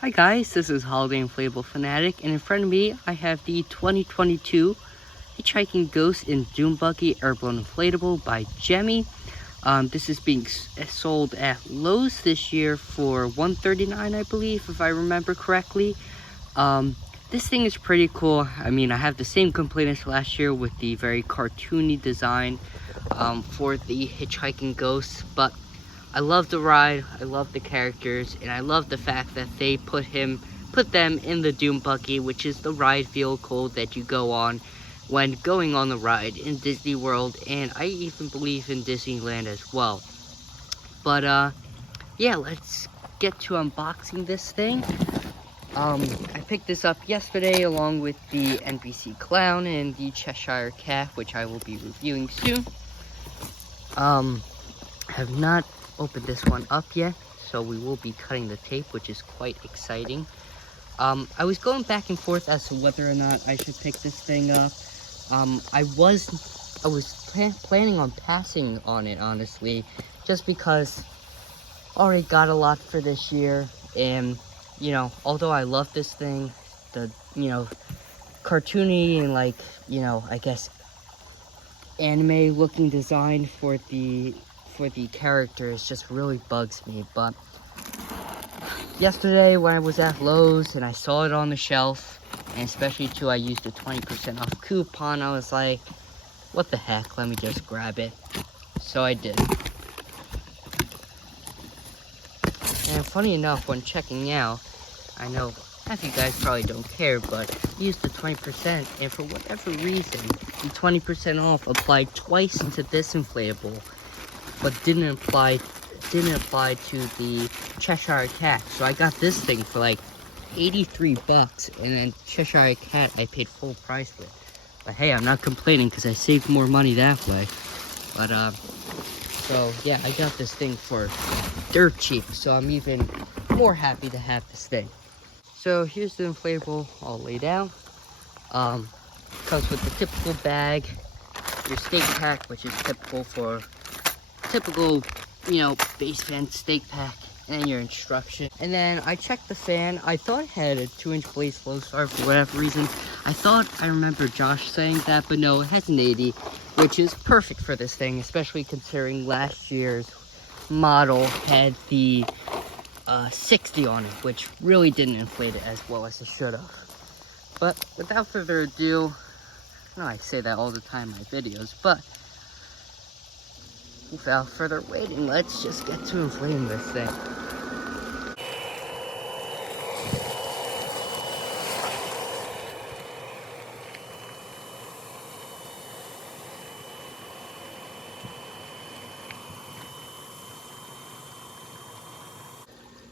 Hi guys, this is Holiday Inflatable Fanatic, and in front of me I have the 2022 Hitchhiking Ghost in Doombuggy Airblown Inflatable by Gemmy. This is being sold at Lowe's this year for $139, I believe, if I remember correctly. This thing is pretty cool. I mean, I have the same complaint as last year with the very cartoony design for the Hitchhiking Ghost, but I love the ride, I love the characters, and I love the fact that they put them in the Doombuggy, which is the ride vehicle that you go on when going on the ride in Disney World, and I even believe in Disneyland as well. But yeah, let's get to unboxing this thing. I picked this up yesterday along with the NBC Clown and the Cheshire Cat, which I will be reviewing soon. Have not opened this one up yet, so we will be cutting the tape, which is quite exciting. I was going back and forth as to whether or not I should pick this thing up. I was planning on passing on it, honestly, just because I already got a lot for this year, and you know, although I love this thing, the cartoony and I guess anime looking design for the characters just really bugs me. But yesterday when I was at Lowe's and I saw it on the shelf, and especially too I used a 20% off coupon, I was like, what the heck, let me just grab it. So I did. And funny enough, when checking out, I know half you guys probably don't care, but I used the 20%, and for whatever reason, the 20% off applied twice to this inflatable, but didn't apply to the Cheshire Cat. So I got this thing for like 83 bucks, and then Cheshire Cat I paid full price for it. But hey, I'm not complaining because I saved more money that way. But so yeah, I got this thing for dirt cheap, so I'm even more happy to have this thing. So here's the inflatable all laid out. Comes with the typical bag, your steak pack, which is typical for typical, base fan steak pack, and your instruction. And then I checked the fan. I thought it had a 2-inch blaze flow star for whatever reason. I thought I remember Josh saying that, but no, it has an 80, which is perfect for this thing, especially considering last year's model had the 60 on it, which really didn't inflate it as well as it should have. But without further ado, I know I say that all the time in my videos, but without further waiting, let's just get to inflating this thing.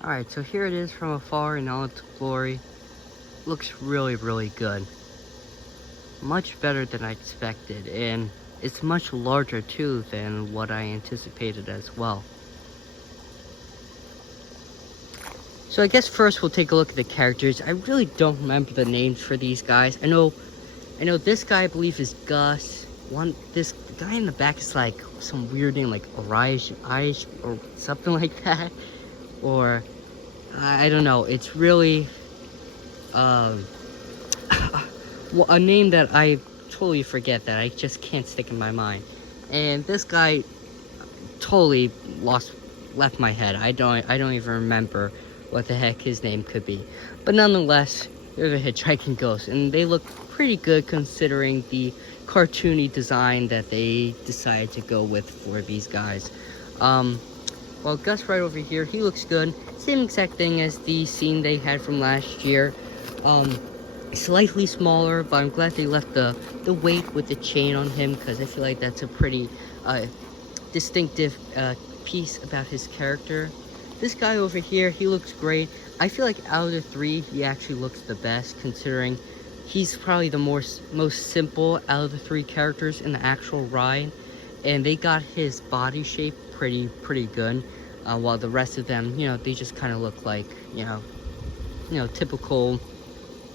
Alright, so here it is from afar in all its glory. Looks really, really good. Much better than I expected, and it's much larger too than what I anticipated as well. So I guess first we'll take a look at the characters. I really don't remember the names for these guys. I know this guy I believe is Gus. This guy in the back is like some weird name like Arish or something like that. Or I don't know. It's really a name that I totally forget, that I just can't stick in my mind. And this guy totally left my head. I don't even remember what the heck his name could be. But nonetheless, they're the Hitchhiking Ghost, and they look pretty good considering the cartoony design that they decided to go with for these guys. Well, Gus right over here, he looks good. Same exact thing as the scene they had from last year. Slightly smaller, but I'm glad they left the weight with the chain on him, because I feel like that's a pretty distinctive piece about his character. This guy over here, he looks great. I feel like out of the three, he actually looks the best, considering he's probably the most simple out of the three characters in the actual ride. And they got his body shape pretty good, while the rest of them, they just kind of look like, typical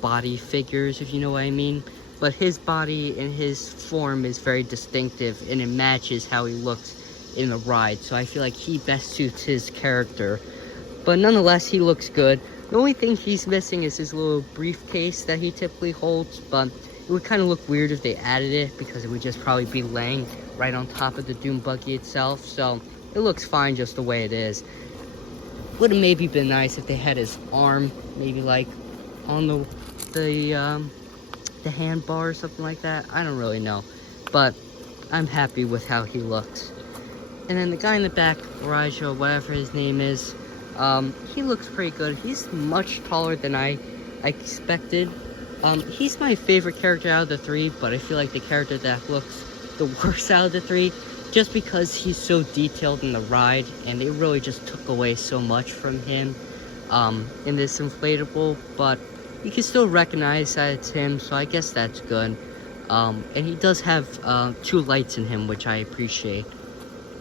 body figures, if you know what I mean. But his body and his form is very distinctive, and it matches how he looks in the ride, so I feel like he best suits his character. But nonetheless, he looks good. The only thing he's missing is his little briefcase that he typically holds, but it would kind of look weird if they added it because it would just probably be laying right on top of the Doombuggy itself. So it looks fine just the way it is. Would have maybe been nice if they had his arm maybe like on the handbar or something like that. I don't really know, but I'm happy with how he looks. And then the guy in the back, Raj or whatever his name is, he looks pretty good. He's much taller than I expected. He's my favorite character out of the three, but I feel like the character that looks the worst out of the three, just because he's so detailed in the ride, and it really just took away so much from him in this inflatable. But you can still recognize that it's him, so I guess that's good. And he does have 2 lights in him, which I appreciate.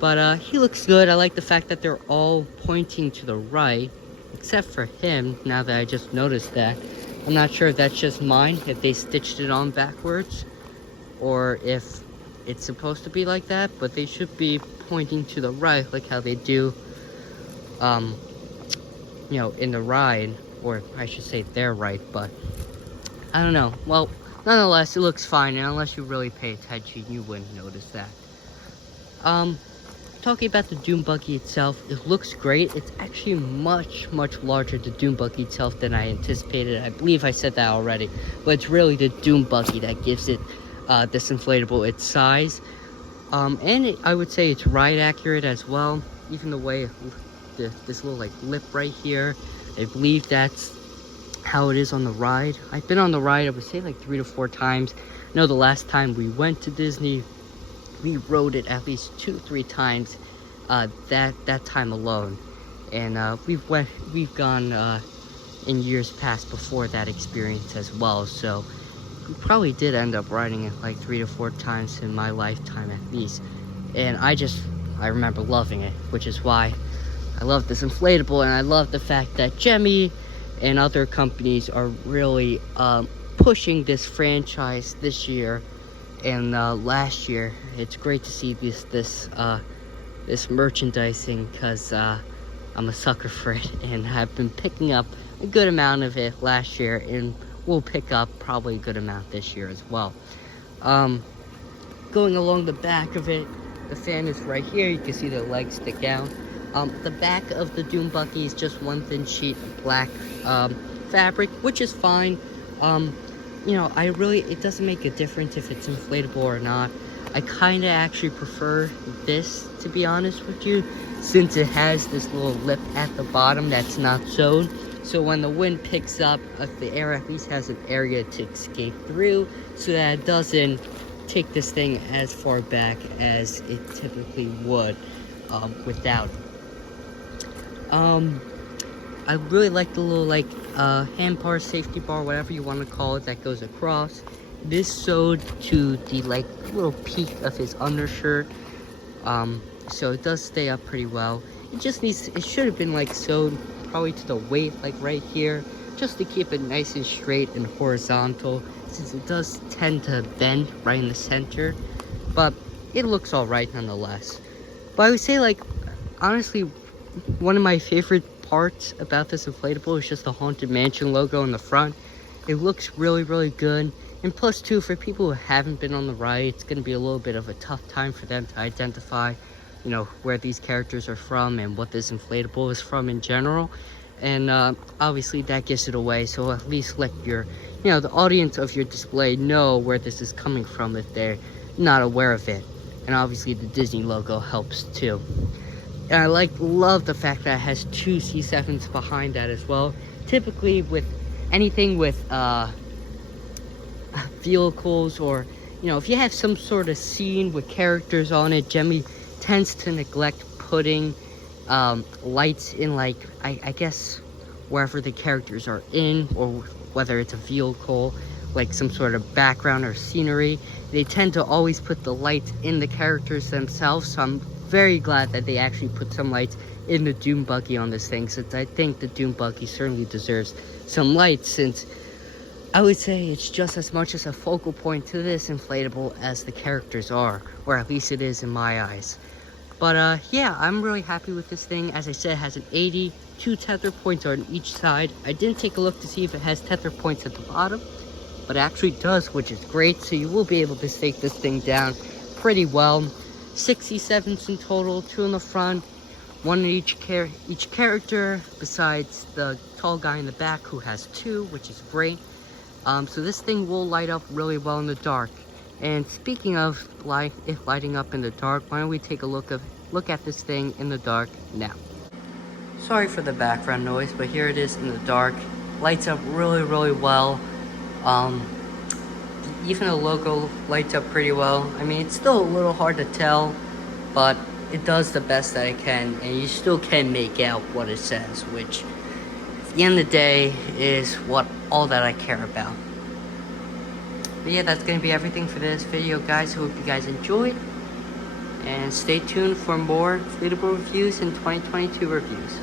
But he looks good. I like the fact that they're all pointing to the right, except for him, now that I just noticed that. I'm not sure if that's just mine, if they stitched it on backwards, or if it's supposed to be like that, but they should be pointing to the right, like how they do, you know, in the ride, or I should say their right, but I don't know. Well, nonetheless, it looks fine, and unless you really pay attention, you wouldn't notice that. Talking about the Doombuggy itself, it looks great. It's actually much larger, the Doombuggy itself, than I anticipated. I believe I said that already, but it's really the Doombuggy that gives it this inflatable its size. And I would say it's ride accurate as well. Even the way this little like lip right here, I believe that's how it is on the ride. I've been on the ride, I would say like 3 to 4 times. I know the last time we went to Disney, we rode it at least 2-3 times that time alone, and we've gone in years past before that experience as well. So we probably did end up riding it like 3 to 4 times in my lifetime at least, and I remember loving it, which is why I love this inflatable. And I love the fact that Gemmy and other companies are really pushing this franchise this year and last year. It's great to see this merchandising, because I'm a sucker for it, and I've been picking up a good amount of it last year, and we'll pick up probably a good amount this year as well. Going along the back of it, the fan is right here. You can see the legs stick out. The back of the Doombuggy is just one thin sheet of black fabric, which is fine. You know, it doesn't make a difference if it's inflatable or not. I kind of actually prefer this, to be honest with you, since it has this little lip at the bottom that's not sewed. So when the wind picks up, the air at least has an area to escape through, so that it doesn't take this thing as far back as it typically would without it. I really like the little hand bar, safety bar, whatever you want to call it, that goes across. This sewed to the little peak of his undershirt, so it does stay up pretty well. It should have been sewed probably to the weight, right here, just to keep it nice and straight and horizontal, since it does tend to bend right in the center. But it looks all right nonetheless. But I would say, honestly, one of my favorite parts about this inflatable is just the Haunted Mansion logo in the front. It looks really good. And plus, too, for people who haven't been on the ride, it's going to be a little bit of a tough time for them to identify, where these characters are from and what this inflatable is from in general. And obviously that gives it away, so at least let the audience of your display know where this is coming from if they're not aware of it. And obviously the Disney logo helps too. And I love the fact that it has 2 C7s behind that as well. Typically with anything with vehicles, or if you have some sort of scene with characters on it, Gemmy tends to neglect putting lights in, I guess wherever the characters are in, or whether it's a vehicle, some sort of background or scenery. They tend to always put the lights in the characters themselves, so I'm very glad that they actually put some lights in the Doombuggy on this thing, since I think the Doombuggy certainly deserves some lights, since I would say it's just as much as a focal point to this inflatable as the characters are, or at least it is in my eyes. But yeah, I'm really happy with this thing. As I said, it has an 80, 2 tether points on each side. I didn't take a look to see if it has tether points at the bottom, but it actually does, which is great. So you will be able to stake this thing down pretty well. 67s in total, 2 in the front, 1 in each character, besides the tall guy in the back who has 2, which is great. So this thing will light up really well in the dark. And speaking of it lighting up in the dark, why don't we take a look at this thing in the dark now. Sorry for the background noise, but here it is in the dark. Lights up really well. Even the logo lights up pretty well. I mean, it's still a little hard to tell, but it does the best that it can, and you still can make out what it says, which at the end of the day is all that I care about. But yeah, that's going to be everything for this video, guys. Hope you guys enjoyed, and stay tuned for more Inflatable reviews and 2022 reviews.